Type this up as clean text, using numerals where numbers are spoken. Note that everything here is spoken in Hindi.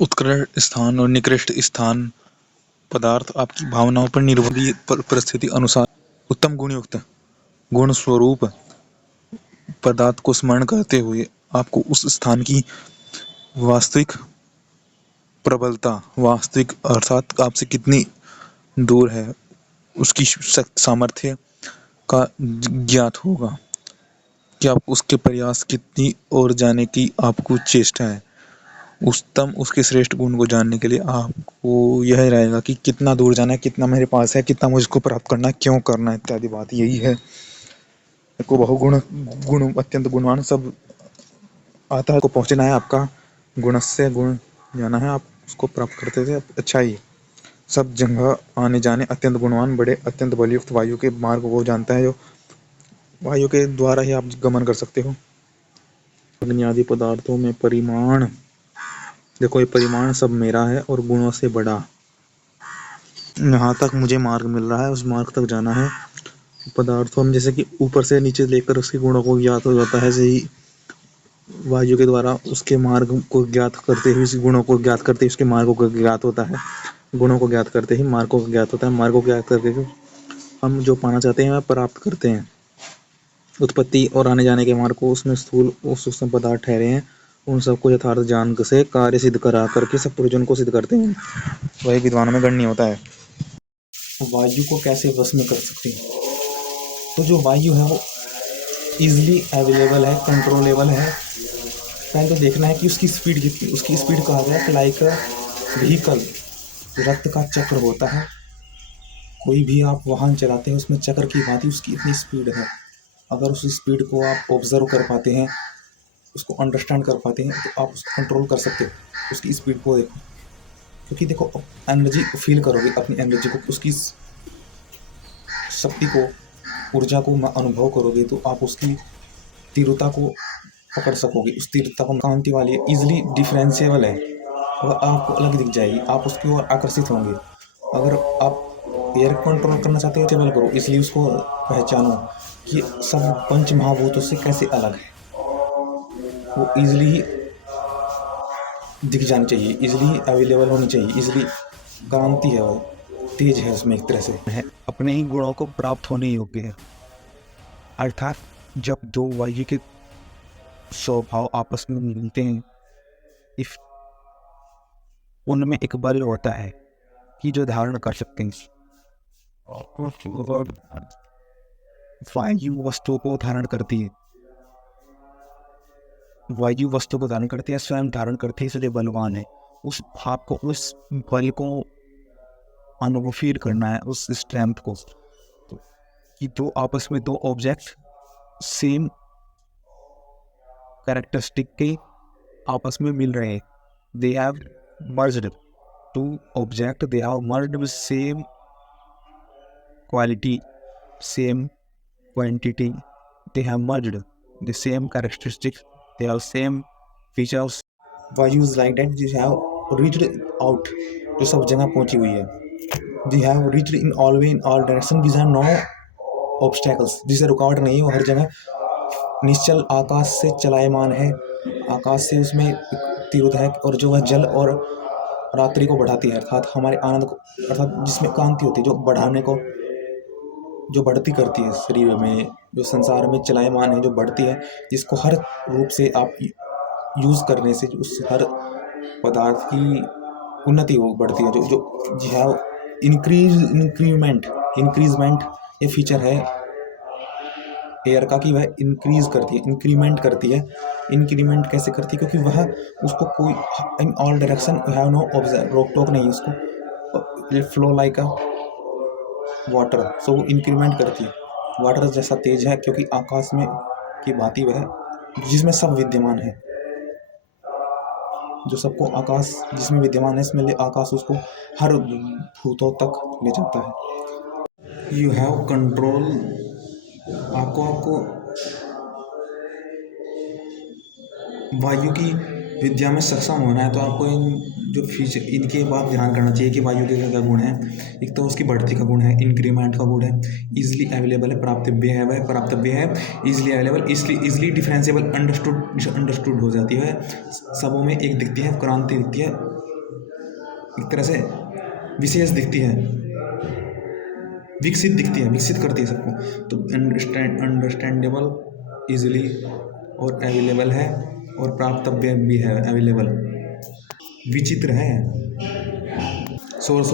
उत्कृष्ट स्थान और निकृष्ट स्थान पदार्थ आपकी भावनाओं पर निर्भर परिस्थिति अनुसार उत्तम गुणयुक्त गुण स्वरूप पदार्थ को स्मरण करते हुए आपको उस स्थान की वास्तविक प्रबलता, वास्तविक अर्थात आपसे कितनी दूर है, उसकी सामर्थ्य का ज्ञात होगा कि आप उसके प्रयास कितनी ओर जाने की आपको चेष्टा है। उच्चतम उसके श्रेष्ठ गुण को जानने के लिए आपको यह रहेगा कि कितना दूर जाना है, कितना मेरे पास है, कितना मुझको प्राप्त करना है, क्यों करना है, इत्यादि बात यही है। को बहुगुण गुण अत्यंत गुणवान सब आता है, को पहुंचना है, आपका गुणस्य गुण जाना है, आप उसको प्राप्त करते थे अच्छा ही सब जगह आने जाने अत्यंत गुणवान बड़े अत्यंत बलयुक्त वायु के मार्ग को जानता है, जो वायु के द्वारा ही आप गमन कर सकते हो। अग्नि आदि पदार्थों में परिमाण, देखो ये परिमाण सब मेरा है और गुणों से बड़ा, यहाँ तक मुझे मार्ग मिल रहा है, उस मार्ग तक जाना है। पदार्थों में जैसे कि ऊपर से नीचे लेकर उसके गुणों को ज्ञात हो जाता है, ऐसे ही वायु के द्वारा उसके मार्ग को ज्ञात करते हुए, गुणों को ज्ञात करते हुए उसके मार्गों को ज्ञात होता है। गुणों को ज्ञात करते ही मार्गों को ज्ञात होता है, मार्गों को ज्ञात करके हम जो पाना चाहते हैं वह प्राप्त करते हैं। उत्पत्ति और आने जाने के मार्ग को उसमें स्थूल और सूक्ष्म पदार्थ ठहरे हैं, उन सबको यथार्थ ज्ञान से कार्य सिद्ध करा करके सब प्रयोजन को सिद्ध करते हैं, वही विद्वानों में गण्य होता है। वायु को कैसे वश में कर सकते हैं? तो जो वायु है वो इजीली अवेलेबल है, कंट्रोलेबल है। पहले तो देखना है कि उसकी स्पीड कितनी, उसकी स्पीड कहा गया है लाइक व्हीकल, रक्त का चक्र होता है, कोई भी आप वाहन चलाते हैं उसमें चक्र की भांति उसकी इतनी स्पीड है। अगर उस स्पीड को आप ऑब्जर्व कर पाते हैं, उसको अंडरस्टैंड कर पाते हैं, तो आप उसको कंट्रोल कर सकते हो। उसकी स्पीड को देखो, क्योंकि देखो एनर्जी फील करोगे, अपनी एनर्जी को, उसकी शक्ति को, ऊर्जा को अनुभव करोगे तो आप उसकी तीव्रता को पकड़ सकोगे। उस तीव्रता को कांति वाली है, इजिली डिफरेंशिएबल है, वह आपको अलग दिख जाएगी, आप उसकी ओर आकर्षित होंगे। अगर आप एयर कंट्रोल करना चाहते हो, टेबल करो, इसलिए उसको पहचानो कि सब पंच महाभूतों से कैसे अलग है, वो इजिली ही दिख जानी चाहिए, इजिली अवेलेबल होनी चाहिए, इजिली क्रांति है, वो तेज है उसमें एक तरह से है, अपने ही गुणों को प्राप्त होने योग्य है। अर्थात जब दो वायु के स्वभाव आपस में मिलते हैं, इफ उनमें एक बल होता है कि जो धारण कर सकते हैं। वायु वस्तु को धारण करती है, वायु वस्तु को धारण करती है, स्वयं धारण करती है, इसलिए बलवान है। उस भाव को, उस बल को अनुभव फील करना है, उस स्ट्रेंथ को, तो कि दो आपस में दो ऑब्जेक्ट सेम कैरेक्टरिस्टिक के आपस में मिल रहे हैं। They have merged, to object they have merged with same quality, same quantity, they have merged the same characteristics, they have same features. values like that they have reached out, जो सब जगह पहुंची हुई है। they have reached in all way in all direction, these are no obstacles, जिसे रुकावट नहीं है, वो हर जगह निश्चल आकाश से चलायमान है, आकाश से उसमें तीव्र है, और जो वह जल और रात्रि को बढ़ाती है, अर्थात हमारे आनंद को, अर्थात जिसमें कांति होती है, जो बढ़ाने को, जो बढ़ती करती है शरीर में, जो संसार में चलायमान है, जो बढ़ती है, जिसको हर रूप से आप यूज़ करने से उस हर पदार्थ की उन्नति हो बढ़ती है, जो है इंक्रीजमेंट ये फीचर है एयर का कि वह इंक्रीज करती है, इंक्रीमेंट करती है। इंक्रीमेंट कैसे करती है? क्योंकि वह उसको कोई in all direction have no observe, रोक टोक नहीं, उसको flow like a water, so वो इंक्रीमेंट करती है। वाटर जैसा तेज है क्योंकि आकाश में की भांति वह, जिसमें सब विद्यमान है, जो सबको आकाश जिसमें विद्यमान है, इसमें ले आकाश उसको हर भूतों तक ले जाता है। यू हैव कंट्रोल, आपको वायु की विद्या में सक्षम होना है, तो आपको इन जो फीचर, इनके बाद ध्यान करना चाहिए कि वायु के क्या गुण है। एक तो उसकी बढ़ती का गुण है, इंक्रीमेंट का गुण है, इजीली अवेलेबल है, प्राप्तव्य है, वह प्राप्तव्य है, इजीली अवेलेबल, इसलिए इजीली डिफरेंशिएबल, अंडरस्टूड हो जाती है, सबों में एक दिखती है, क्रांति दिखती है, एक तरह से विशेष दिखती है, विकसित दिखती है, विकसित करती है सबको। तो अंडरस्टैंडेबल, इजीली और अवेलेबल है, और प्राप्तव्य भी है, अवेलेबल। विचित्र है, सोर्स